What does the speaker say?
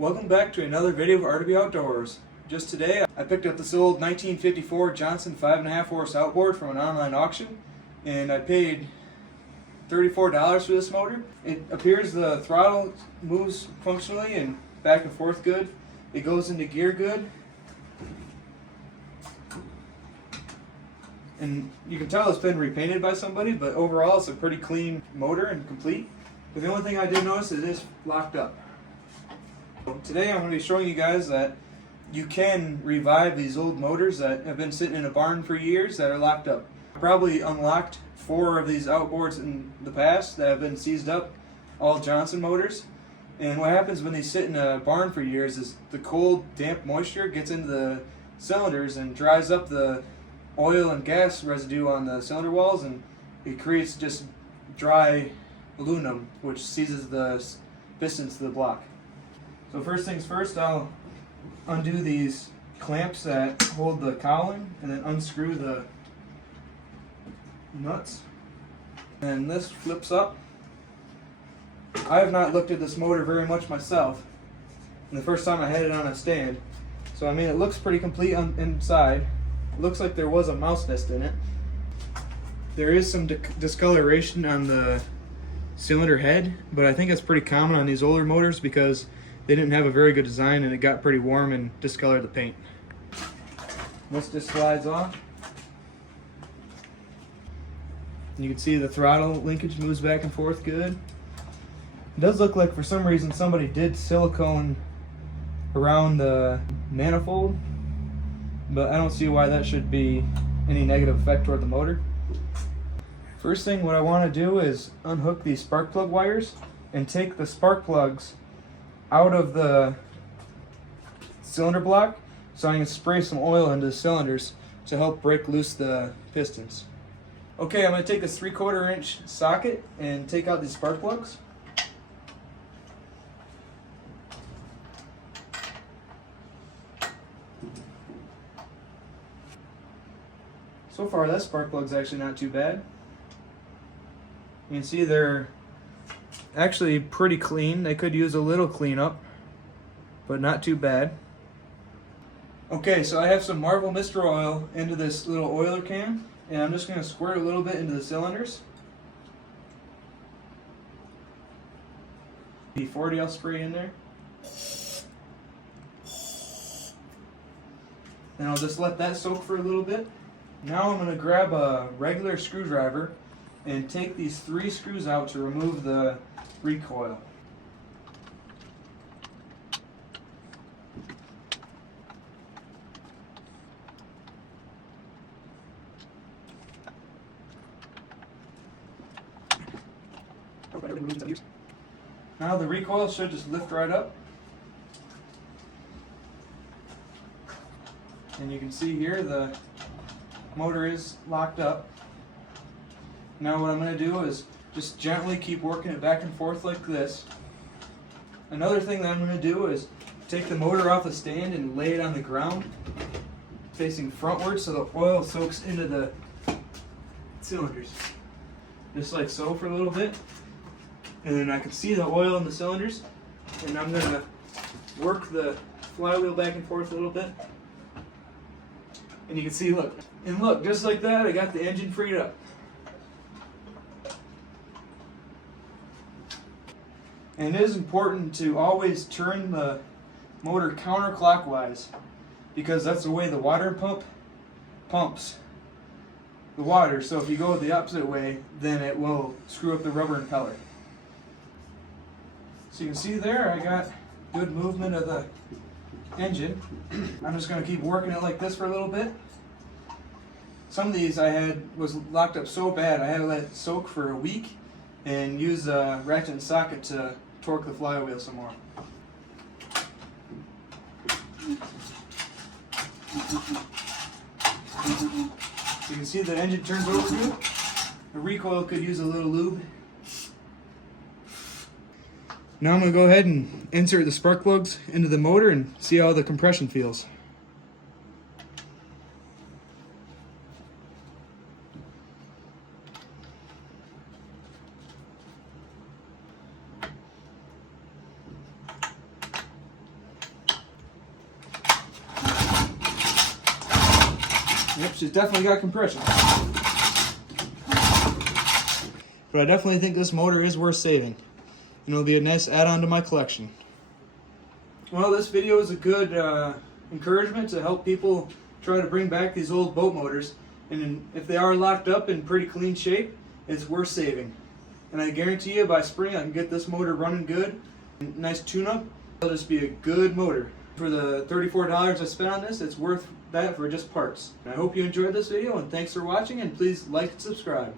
Welcome back to another video of Art to Be Outdoors. Just today I picked up this old 1954 Johnson 5.5 horse outboard from an online auction, and I paid $34 for this motor. It appears the throttle moves functionally and back and forth good. It goes into gear good. And you can tell it's been repainted by somebody, but overall it's a pretty clean motor and complete. But the only thing I did notice is it is locked up. Today I'm going to be showing you guys that you can revive these old motors that have been sitting in a barn for years that are locked up. I probably unlocked 4 of these outboards in the past that have been seized up, all Johnson motors. And what happens when they sit in a barn for years is the cold, damp moisture gets into the cylinders and dries up the oil and gas residue on the cylinder walls, and it creates just dry aluminum, which seizes the pistons to the block. So first things first, I'll undo these clamps that hold the cowling and then unscrew the nuts. And this flips up. I have not looked at this motor very much myself, and the first time I had it on a stand. So I mean, it looks pretty complete inside. It looks like there was a mouse nest in it. There is some discoloration on the cylinder head, but I think it's pretty common on these older motors because they didn't have a very good design and it got pretty warm and discolored the paint. This just slides off. And you can see the throttle linkage moves back and forth good. It does look like for some reason somebody did silicone around the manifold, but I don't see why that should be any negative effect toward the motor. First thing, what I want to do is unhook these spark plug wires and take the spark plugs out of the cylinder block so I can spray some oil into the cylinders to help break loose the pistons. Okay, I'm going to take this 3/4 inch socket and take out these spark plugs. So far that spark plug's actually not too bad. You can see they're actually pretty clean. They could use a little cleanup, but not too bad. Okay, so I have some Marvel Mister oil into this little oiler can, and I'm just going to squirt a little bit into the cylinders. B40 I'll spray in there. And I'll just let that soak for a little bit. Now I'm going to grab a regular screwdriver and take these 3 screws out to remove the recoil. Now the recoil should just lift right up. And you can see here the motor is locked up. Now what I'm going to do is just gently keep working it back and forth like this. Another thing that I'm going to do is take the motor off the stand and lay it on the ground facing frontward so the oil soaks into the cylinders. Just like so for a little bit. And then I can see the oil in the cylinders, and I'm going to work the flywheel back and forth a little bit. And you can see, look, just like that, I got the engine freed up. And it is important to always turn the motor counterclockwise, because that's the way the water pump pumps the water. So if you go the opposite way, then it will screw up the rubber impeller. So you can see there, I got good movement of the engine. I'm just going to keep working it like this for a little bit. Some of these was locked up so bad I had to let it soak for a week and use a ratchet and socket to torque the flywheel some more. You can see the engine turns over good. The recoil could use a little lube. Now I'm going to go ahead and insert the spark plugs into the motor and see how the compression feels. Yep, she's definitely got compression. But I definitely think this motor is worth saving, and it'll be a nice add-on to my collection. Well, this video is a good encouragement to help people try to bring back these old boat motors, and if they are locked up in pretty clean shape, it's worth saving. And I guarantee you by spring I can get this motor running good, nice tune-up. It'll just be a good motor. For the $34 I spent on this, it's worth that for just parts. I hope you enjoyed this video, and thanks for watching, and please like and subscribe.